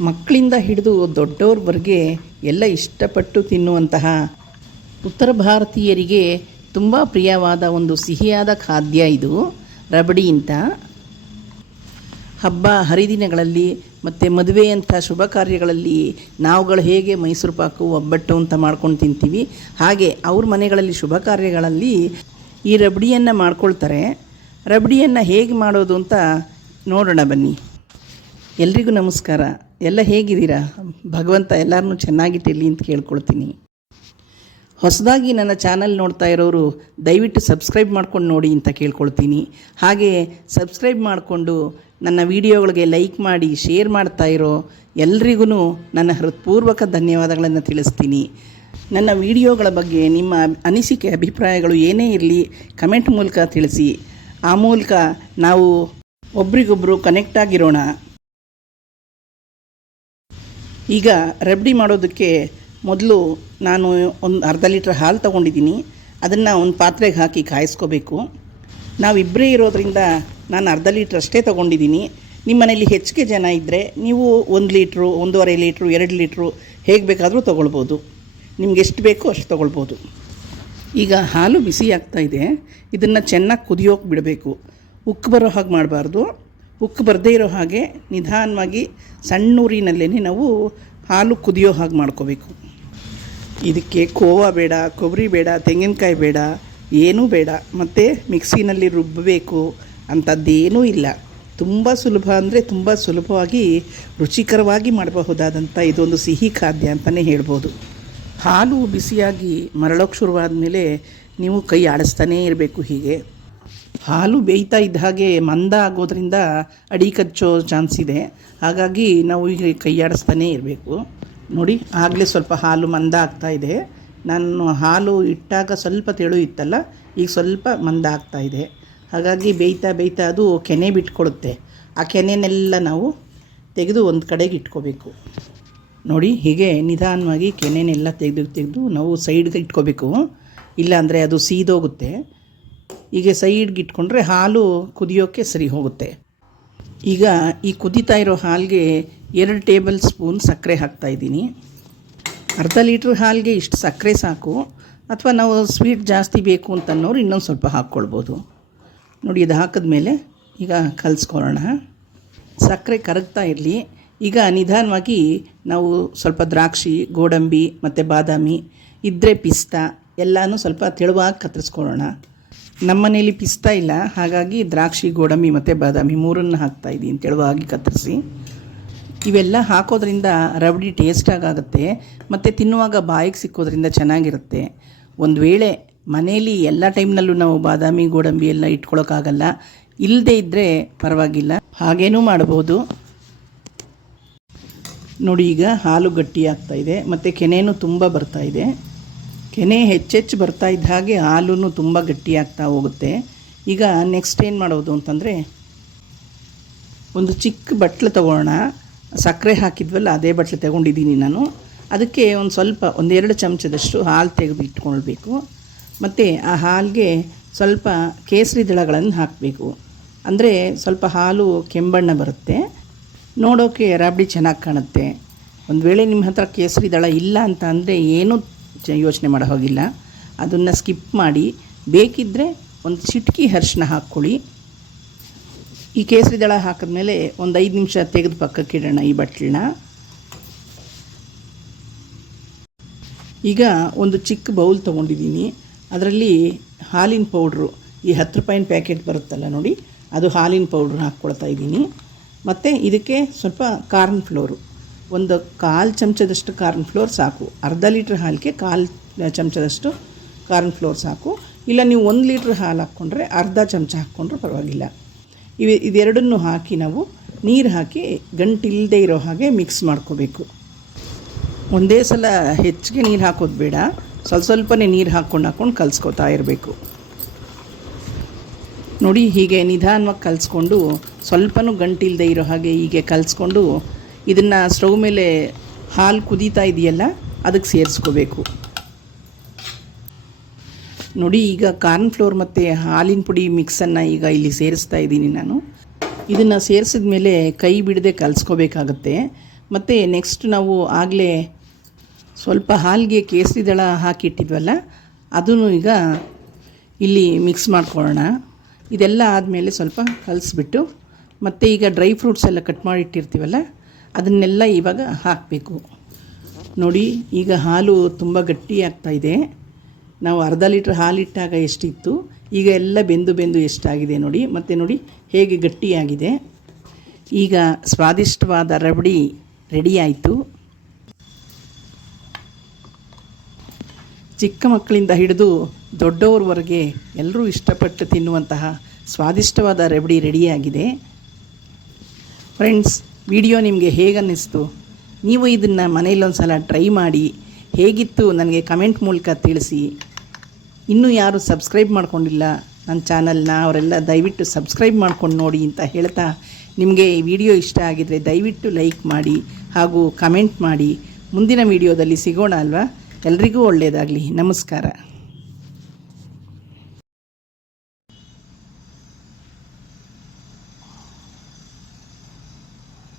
ಮಕ್ಕಳಿಂದ ಹಿಡಿದು ದೊಡ್ಡವ್ರವರೆಗೆ ಎಲ್ಲ ಇಷ್ಟಪಟ್ಟು ತಿನ್ನುವಂತಹ ಉತ್ತರ ಭಾರತೀಯರಿಗೆ ತುಂಬ ಪ್ರಿಯವಾದ ಒಂದು ಸಿಹಿಯಾದ ಖಾದ್ಯ ಇದು, ರಬಡಿ ಅಂತ ಹಬ್ಬ ಹರಿದಿನಗಳಲ್ಲಿ ಮತ್ತು ಮದುವೆಯಂಥ ಶುಭ ಕಾರ್ಯಗಳಲ್ಲಿ ನಾವುಗಳು ಹೇಗೆ ಮೈಸೂರು ಪಾಕು, ಒಬ್ಬಟ್ಟು ಅಂತ ಮಾಡ್ಕೊಂಡು ತಿಂತೀವಿ. ಹಾಗೆ ಅವ್ರ ಮನೆಗಳಲ್ಲಿ ಶುಭ ಕಾರ್ಯಗಳಲ್ಲಿ ಈ ರಬಡಿಯನ್ನು ಮಾಡ್ಕೊಳ್ತಾರೆ. ರಬಡಿಯನ್ನು ಹೇಗೆ ಮಾಡೋದು ಅಂತ ನೋಡೋಣ ಬನ್ನಿ. ಎಲ್ರಿಗೂ ನಮಸ್ಕಾರ. ಎಲ್ಲ ಹೇಗಿದ್ದೀರಾ? ಭಗವಂತ ಎಲ್ಲರನ್ನೂ ಚೆನ್ನಾಗಿಟ್ಟಿರಲಿ ಅಂತ ಕೇಳ್ಕೊಳ್ತೀನಿ. ಹೊಸದಾಗಿ ನನ್ನ ಚಾನಲ್ ನೋಡ್ತಾ ಇರೋರು ದಯವಿಟ್ಟು ಸಬ್ಸ್ಕ್ರೈಬ್ ಮಾಡ್ಕೊಂಡು ನೋಡಿ ಅಂತ ಕೇಳ್ಕೊಳ್ತೀನಿ. ಹಾಗೆ ಸಬ್ಸ್ಕ್ರೈಬ್ ಮಾಡಿಕೊಂಡು ನನ್ನ ವಿಡಿಯೋಗಳಿಗೆ ಲೈಕ್ ಮಾಡಿ, ಶೇರ್ ಮಾಡ್ತಾ ಇರೋ ಎಲ್ರಿಗೂ ನನ್ನ ಹೃತ್ಪೂರ್ವಕ ಧನ್ಯವಾದಗಳನ್ನು ತಿಳಿಸ್ತೀನಿ. ನನ್ನ ವಿಡಿಯೋಗಳ ಬಗ್ಗೆ ನಿಮ್ಮ ಅನಿಸಿಕೆ, ಅಭಿಪ್ರಾಯಗಳು ಏನೇ ಇರಲಿ ಕಮೆಂಟ್ ಮೂಲಕ ತಿಳಿಸಿ. ಆ ಮೂಲಕ ನಾವು ಒಬ್ರಿಗೊಬ್ಬರು ಕನೆಕ್ಟ್ ಆಗಿರೋಣ. ಈಗ ರಬಡಿ ಮಾಡೋದಕ್ಕೆ ಮೊದಲು ನಾನು ಒಂದು ಅರ್ಧ ಲೀಟ್ರ್ ಹಾಲು ತೊಗೊಂಡಿದ್ದೀನಿ. ಅದನ್ನು ಒಂದು ಪಾತ್ರೆಗೆ ಹಾಕಿ ಕಾಯಿಸ್ಕೋಬೇಕು. ನಾವಿಬ್ಬರೇ ಇರೋದರಿಂದ ನಾನು ಅರ್ಧ ಲೀಟ್ರ್ ಅಷ್ಟೇ ತೊಗೊಂಡಿದ್ದೀನಿ. ನಿಮ್ಮ ಮನೇಲಿ ಹೆಚ್ಚಿಗೆ ಜನ ಇದ್ದರೆ ನೀವು ಒಂದು ಲೀಟ್ರು, ಒಂದೂವರೆ ಲೀಟ್ರು, ಎರಡು ಲೀಟ್ರು ಹೇಗೆ ಬೇಕಾದರೂ ತೊಗೊಳ್ಬೋದು. ನಿಮ್ಗೆ ಎಷ್ಟು ಬೇಕೋ ಅಷ್ಟು ತೊಗೊಳ್ಬೋದು. ಈಗ ಹಾಲು ಬಿಸಿ ಆಗ್ತಾ ಇದೆ. ಇದನ್ನು ಚೆನ್ನಾಗಿ ಕುದಿಯೋಕೆ ಬಿಡಬೇಕು. ಉಕ್ಕು ಬರೋ ಹಾಗೆ ಮಾಡಬಾರ್ದು. ಉಕ್ಕು ಬರದೇ ಇರೋ ಹಾಗೆ ನಿಧಾನವಾಗಿ ಸಣ್ಣೂರಿನಲ್ಲೇ ನಾವು ಹಾಲು ಕುದಿಯೋ ಹಾಗೆ ಮಾಡ್ಕೋಬೇಕು. ಇದಕ್ಕೆ ಕೋವಾ ಬೇಡ, ಕೊಬ್ಬರಿ ಬೇಡ, ತೆಂಗಿನಕಾಯಿ ಬೇಡ, ಏನೂ ಬೇಡ. ಮತ್ತು ಮಿಕ್ಸಿನಲ್ಲಿ ರುಬ್ಬಬೇಕು ಅಂಥದ್ದೇನೂ ಇಲ್ಲ. ತುಂಬ ಸುಲಭ ಅಂದರೆ ತುಂಬ ಸುಲಭವಾಗಿ ರುಚಿಕರವಾಗಿ ಮಾಡಬಹುದಾದಂಥ ಇದೊಂದು ಸಿಹಿ ಖಾದ್ಯ ಅಂತಲೇ ಹೇಳ್ಬೋದು. ಹಾಲು ಬಿಸಿಯಾಗಿ ಮರಳೋಕ್ಕೆ ಶುರುವಾದ ಮೇಲೆ ನೀವು ಕೈ ಆಡಿಸ್ತಾನೇ ಇರಬೇಕು ಹೀಗೆ. ಹಾಲು ಬೇಯ್ತಾ ಇದ್ದ ಹಾಗೆ ಮಂದ ಆಗೋದ್ರಿಂದ ಅಡಿ ಕಚ್ಚೋ ಚಾನ್ಸ್ ಇದೆ. ಹಾಗಾಗಿ ನಾವು ಈಗ ಕೈ ಆಡಿಸ್ತಾನೇ ಇರಬೇಕು. ನೋಡಿ, ಆಗಲೇ ಸ್ವಲ್ಪ ಹಾಲು ಮಂದ ಆಗ್ತಾ ಇದೆ. ನಾನು ಹಾಲು ಇಟ್ಟಾಗ ಸ್ವಲ್ಪ ತೆಳು ಇತ್ತಲ್ಲ, ಈಗ ಸ್ವಲ್ಪ ಮಂದ ಆಗ್ತಾ ಇದೆ. ಹಾಗಾಗಿ ಬೇಯ್ತಾ ಬೇಯ್ತಾ ಅದು ಕೆನೆ ಬಿಟ್ಕೊಳುತ್ತೆ. ಆ ಕೆನೆನೆಲ್ಲ ನಾವು ತೆಗೆದು ಒಂದು ಕಡೆಗೆ ಇಟ್ಕೋಬೇಕು. ನೋಡಿ, ಹೀಗೆ ನಿಧಾನವಾಗಿ ಕೆನೆನೆಲ್ಲ ತೆಗೆದು ತೆಗೆದು ನಾವು ಸೈಡ್ಗೆ ಇಟ್ಕೋಬೇಕು. ಇಲ್ಲಾಂದರೆ ಅದು ಸೀದೋಗುತ್ತೆ. ಹೀಗೆ ಸೈಡ್ಗೆ ಇಟ್ಕೊಂಡ್ರೆ ಹಾಲು ಕುದಿಯೋಕ್ಕೆ ಸರಿ ಹೋಗುತ್ತೆ. ಈಗ ಈ ಕುದೀತಾ ಇರೋ ಹಾಲಿಗೆ ಎರಡು ಟೇಬಲ್ ಸ್ಪೂನ್ ಸಕ್ಕರೆ ಹಾಕ್ತಾಯಿದ್ದೀನಿ ಅರ್ಧ ಲೀಟ್ರ್ ಹಾಲಿಗೆ ಇಷ್ಟು ಸಕ್ಕರೆ ಸಾಕು. ಅಥವಾ ನಾವು ಸ್ವೀಟ್ ಜಾಸ್ತಿ ಬೇಕು ಅಂತನ್ನೋರು ಇನ್ನೊಂದು ಸ್ವಲ್ಪ ಹಾಕ್ಕೊಳ್ಬೋದು. ನೋಡಿ, ಇದು ಹಾಕಿದ್ಮೇಲೆ ಈಗ ಕಲಿಸ್ಕೊಳ್ಳೋಣ. ಸಕ್ಕರೆ ಕರಗ್ತಾ ಇರಲಿ. ಈಗ ನಿಧಾನವಾಗಿ ನಾವು ಸ್ವಲ್ಪ ದ್ರಾಕ್ಷಿ, ಗೋಡಂಬಿ ಮತ್ತು ಬಾದಾಮಿ ಇದ್ದರೆ ಪಿಸ್ತಾ ಎಲ್ಲನೂ ಸ್ವಲ್ಪ ತೆಳುವಾಗಿ ಕತ್ತರಿಸ್ಕೊಳ್ಳೋಣ. ನಮ್ಮ ಮನೆಯಲ್ಲಿ ಪಿಸ್ತಾ ಇಲ್ಲ. ಹಾಗಾಗಿ ದ್ರಾಕ್ಷಿ, ಗೋಡಂಬಿ ಮತ್ತು ಬಾದಾಮಿ ಮೂರನ್ನು ಇದ್ದೀನಿ ತೆಳುವಾಗಿ ಕತ್ತರಿಸಿ. ಇವೆಲ್ಲ ಹಾಕೋದ್ರಿಂದ ರಬಡಿ ಟೇಸ್ಟಾಗುತ್ತೆ ಮತ್ತು ತಿನ್ನುವಾಗ ಬಾಯಿಗೆ ಸಿಕ್ಕೋದ್ರಿಂದ ಚೆನ್ನಾಗಿರುತ್ತೆ. ಒಂದು ವೇಳೆ ಮನೇಲಿ ಎಲ್ಲ ಟೈಮ್ನಲ್ಲೂ ನಾವು ಬಾದಾಮಿ, ಗೋಡಂಬಿ ಎಲ್ಲ ಇಟ್ಕೊಳೋಕ್ಕಾಗಲ್ಲ. ಇಲ್ಲದೇ ಇದ್ದರೆ ಪರವಾಗಿಲ್ಲ. ಹಾಗೇನೂ ಮಾಡ್ಬೋದು ನೋಡಿ ಈಗ ಹಾಲು ಗಟ್ಟಿ ಆಗ್ತಾಯಿದೆ ಮತ್ತು ಕೆನೆಯೂ ತುಂಬ ಬರ್ತಾ ಇದೆ. ಕೆನೆ ಹೆಚ್ಚೆಚ್ಚು ಬರ್ತಾ ಇದ್ದ ಹಾಗೆ ಹಾಲು ತುಂಬ ಗಟ್ಟಿಯಾಗ್ತಾ ಹೋಗುತ್ತೆ. ಈಗ ನೆಕ್ಸ್ಟ್ ಏನು ಮಾಡೋದು ಅಂತಂದರೆ, ಒಂದು ಚಿಕ್ಕ ಬಟ್ಲು ತೊಗೊಳ್ಳೋಣ ಸಕ್ಕರೆ ಹಾಕಿದ್ವಲ್ಲ, ಅದೇ ಬಟ್ಲು ತಗೊಂಡಿದ್ದೀನಿ ನಾನು. ಅದಕ್ಕೆ ಒಂದು ಸ್ವಲ್ಪ ಒಂದೆರಡು ಚಮಚದಷ್ಟು ಹಾಲು ತೆಗೆದು ಇಟ್ಕೊಳ್ಬೇಕು ಮತ್ತು ಆ ಹಾಲಿಗೆ ಸ್ವಲ್ಪ ಕೇಸರಿ ದಳಗಳನ್ನು ಹಾಕಬೇಕು. ಅಂದರೆ ಸ್ವಲ್ಪ ಹಾಲು ಕೆಂಬಣ್ಣ ಬರುತ್ತೆ. ನೋಡೋಕ್ಕೆ ರಾಬಡಿ ಚೆನ್ನಾಗಿ ಕಾಣುತ್ತೆ. ಒಂದು ವೇಳೆ ನಿಮ್ಮ ಹತ್ರ ಕೇಸರಿ ದಳ ಇಲ್ಲ ಅಂತ ಅಂದರೆ ಏನೂ ಯೋಚನೆ ಮಾಡೋ ಹೋಗಿಲ್ಲ. ಅದನ್ನು ಸ್ಕಿಪ್ ಮಾಡಿ ಬೇಕಿದ್ದರೆ ಒಂದು ಚಿಟಕಿ ಅರಿಶಿನ ಹಾಕ್ಕೊಳ್ಳಿ. ಈ ಕೇಸರಿ ದಳ ಹಾಕಿದ್ಮೇಲೆ ಒಂದು ಐದು ನಿಮಿಷ ತೆಗೆದು ಪಕ್ಕಕ್ಕೆ ಇಡೋಣ ಈ ಬಟ್ಲನ್ನ. ಈಗ ಒಂದು ಚಿಕ್ಕ ಬೌಲ್ ತೊಗೊಂಡಿದ್ದೀನಿ. ಅದರಲ್ಲಿ ಹಾಲಿನ ಪೌಡ್ರು, ಈ ಹತ್ತು ರೂಪಾಯಿನ ಪ್ಯಾಕೆಟ್ ಬರುತ್ತಲ್ಲ ನೋಡಿ, ಅದು ಹಾಲಿನ ಪೌಡ್ರ್ ಹಾಕ್ಕೊಳ್ತಾ ಇದ್ದೀನಿ. ಮತ್ತು ಇದಕ್ಕೆ ಸ್ವಲ್ಪ ಕಾರ್ನ್ ಫ್ಲೋರು. ಒಂದು ಕಾಲು ಚಮಚದಷ್ಟು ಕಾರ್ನ್ ಫ್ಲೋರ್ ಸಾಕು. ಅರ್ಧ ಲೀಟ್ರ್ ಹಾಲಿಗೆ ಕಾಲು ಚಮಚದಷ್ಟು ಕಾರ್ನ್ ಫ್ಲೋರ್ ಸಾಕು. ಇಲ್ಲ, ನೀವು ಒಂದು ಲೀಟ್ರ್ ಹಾಲು ಹಾಕ್ಕೊಂಡ್ರೆ ಅರ್ಧ ಚಮಚ ಹಾಕ್ಕೊಂಡ್ರೆ ಪರವಾಗಿಲ್ಲ. ಇವು, ಇದೆರಡನ್ನೂ ಹಾಕಿ ನಾವು ನೀರು ಹಾಕಿ ಗಂಟಿಲ್ಲದೆ ಇರೋ ಹಾಗೆ ಮಿಕ್ಸ್ ಮಾಡ್ಕೋಬೇಕು. ಒಂದೇ ಸಲ ಹೆಚ್ಚಿಗೆ ನೀರು ಹಾಕೋದು ಬೇಡ. ಸ್ವಲ್ಪ ಸ್ವಲ್ಪನೇ ನೀರು ಹಾಕ್ಕೊಂಡು ಹಾಕ್ಕೊಂಡು ಕಲಿಸ್ಕೊತಾ ಇರಬೇಕು. ನೋಡಿ, ಹೀಗೆ ನಿಧಾನವಾಗಿ ಕಲಿಸ್ಕೊಂಡು ಸ್ವಲ್ಪನೂ ಗಂಟಿಲ್ಲದೆ ಇರೋ ಹಾಗೆ ಹೀಗೆ ಕಲಿಸ್ಕೊಂಡು ಇದನ್ನು ಸ್ಟವ್ ಮೇಲೆ ಹಾಲು ಕುದೀತಾ ಇದೆಯಲ್ಲ, ಅದಕ್ಕೆ ಸೇರಿಸ್ಕೋಬೇಕು. ನೋಡಿ, ಈಗ ಕಾರ್ನ್ ಫ್ಲೋರ್ ಮತ್ತು ಹಾಲಿನ ಪುಡಿ ಮಿಕ್ಸನ್ನು ಈಗ ಇಲ್ಲಿ ಸೇರಿಸ್ತಾ ಇದ್ದೀನಿ ನಾನು. ಇದನ್ನು ಸೇರಿಸಿದ ಮೇಲೆ ಕೈ ಬಿಡದೆ ಕಲಿಸ್ಕೋಬೇಕಾಗತ್ತೆ. ಮತ್ತು ನೆಕ್ಸ್ಟ್ ನಾವು ಆಗಲೇ ಸ್ವಲ್ಪ ಹಾಲಿಗೆ ಕೇಸರಿ ದಳ ಹಾಕಿಟ್ಟಿದ್ವಲ್ಲ, ಅದನ್ನು ಈಗ ಇಲ್ಲಿ ಮಿಕ್ಸ್ ಮಾಡ್ಕೊಳ್ಳೋಣ. ಇದೆಲ್ಲ ಆದಮೇಲೆ ಸ್ವಲ್ಪ ಕಲಿಸ್ಬಿಟ್ಟು, ಮತ್ತು ಈಗ ಡ್ರೈ ಫ್ರೂಟ್ಸ್ ಎಲ್ಲ ಕಟ್ ಮಾಡಿ ಇಟ್ಟಿರ್ತೀವಲ್ಲ ಅದನ್ನೆಲ್ಲ ಇವಾಗ ಹಾಕಬೇಕು. ನೋಡಿ, ಈಗ ಹಾಲು ತುಂಬ ಗಟ್ಟಿ ಇದೆ. ನಾವು ಅರ್ಧ ಲೀಟ್ರ್ ಹಾಲಿಟ್ಟಾಗ ಎಷ್ಟಿತ್ತು? ಈಗ ಎಲ್ಲ ಬೆಂದು ಬೆಂದು ಎಷ್ಟಾಗಿದೆ ನೋಡಿ. ಮತ್ತು ನೋಡಿ, ಹೇಗೆ ಗಟ್ಟಿಯಾಗಿದೆ. ಈಗ ಸ್ವಾದಿಷ್ಟವಾದ ರಬಡಿ ರೆಡಿ ಆಯಿತು. ಚಿಕ್ಕ ಮಕ್ಕಳಿಂದ ಹಿಡಿದು ದೊಡ್ಡವರವರೆಗೆ ಎಲ್ಲರೂ ಇಷ್ಟಪಟ್ಟು ತಿನ್ನುವಂತಹ ಸ್ವಾದಿಷ್ಟವಾದ ರಬಡಿ ರೆಡಿಯಾಗಿದೆ. ಫ್ರೆಂಡ್ಸ್ ವಿಡಿಯೋ ನಿಮಗೆ ಹೇಗನ್ನಿಸ್ತು? ನೀವು ಇದನ್ನು ಮನೆಯಲ್ಲೊಂದು ಸಲ ಟ್ರೈ ಮಾಡಿ. ಹೇಗಿತ್ತು ನನಗೆ ಕಮೆಂಟ್ ಮೂಲಕ ತಿಳಿಸಿ. ಇನ್ನೂ ಯಾರು ಸಬ್ಸ್ಕ್ರೈಬ್ ಮಾಡ್ಕೊಂಡಿಲ್ಲ ನನ್ನ ಚಾನಲ್ನ ಅವರೆಲ್ಲ ದಯವಿಟ್ಟು ಸಬ್ಸ್ಕ್ರೈಬ್ ಮಾಡ್ಕೊಂಡು ನೋಡಿ ಅಂತ ಹೇಳ್ತಾ ನಿಮಗೆ ಈ ವಿಡಿಯೋ ಇಷ್ಟ ಆಗಿದರೆ ದಯವಿಟ್ಟು ಲೈಕ್ ಮಾಡಿ ಹಾಗೂ ಕಮೆಂಟ್ ಮಾಡಿ. ಮುಂದಿನ ವಿಡಿಯೋದಲ್ಲಿ ಸಿಗೋಣ ಅಲ್ವಾ? ಎಲ್ರಿಗೂ ಒಳ್ಳೆಯದಾಗಲಿ ನಮಸ್ಕಾರ.